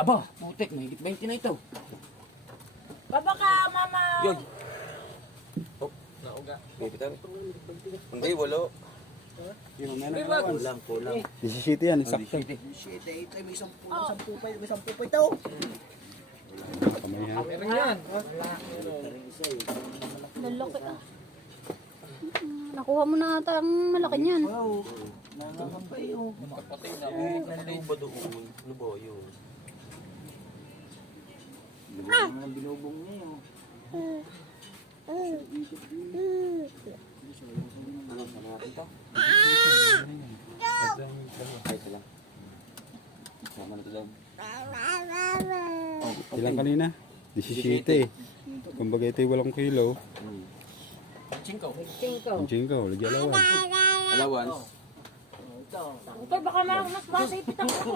Aba, putik, may 20 na ito. Baba ka, mama. Yun. Oh, nauga. Bibitaw. Hindi, walo. Yung meron kulang. 17 yan, sakto. Shit, may 10 pa ito. Kamay ha. Meron yan. Lalaki ah. Nakuha mo na ata ang malaki niyan. Wow. Nangangampay oh. Kapatay na. Ano ba doon? Ano ba yun? Ang binubong niya oh. Ano, sana natin ito? Ay, ito lang. Sama na ito lang. Ilang kanina? 17 eh. Kumbaga ito'y 8 kilo. Chinko. Ang chinko, lagyan alawan. Allowance. Okay, baka mas basa ipitak ako.